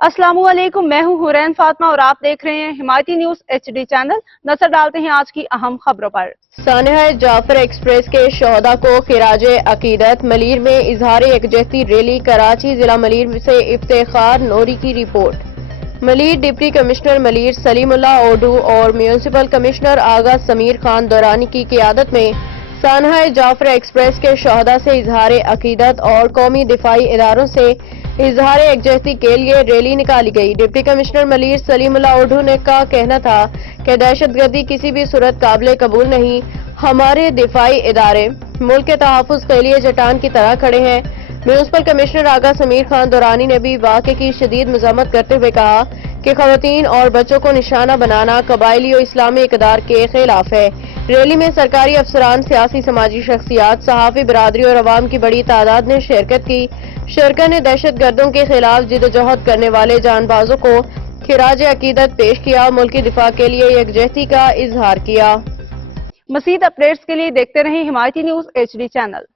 अस्सलाम वालेकुम, मैं हूं हुरैन फातिमा और आप देख रहे हैं हिमायती न्यूज HD चैनल। नजर डालते हैं आज की अहम खबरों पर। सानहा जाफर एक्सप्रेस के शोहदा को खिराज अकीदत। मलीर में इजहार यकजहती रैली। कराची जिला मलीर से इफ्तिखार नूरी की report. Malir deputy commissioner Malir Salimullah Odho और म्यूनिसिपल कमिश्नर आगा समीर खान दौरानी की क़ियादत में सानहा जाफर एक्सप्रेस के शोहदा से इजहार अकीदत और कौमी दिफाई इदारों से इजहार यकजहती के लिए रैली निकाली गई। डिप्टी कमिश्नर मलीर सलीमुल्लाह ओडू ने का कहना था कि दहशतगर्दी किसी भी सूरत काबिल कबूल नहीं। हमारे दिफाई इदारे मुल्क के तहफ़्फ़ुज़ के लिए चट्टान की तरह खड़े हैं। म्यूनिसिपल कमिश्नर आगा समीर खान दौरानी ने भी वाक़े की शदीद मज़म्मत करते हुए कहा कि ख़वातीन और बच्चों को निशाना बनाना कबायली और इस्लामी इक़दार के खिलाफ है। रैली में सरकारी अफसरान, सियासी समाजी शख्सियात, सहाफ़ी बिरादरी और अवाम की बड़ी तादाद ने शिरकत की। शरका ने दहशतगर्दों के खिलाफ जिदोजहद करने वाले जानबाजों को खिराज अकीदत पेश किया, मुल्की दिफा के लिए यकजहती का इजहार किया। मज़ीद अपडेट्स के लिए देखते रहें हिमायती न्यूज HD चैनल।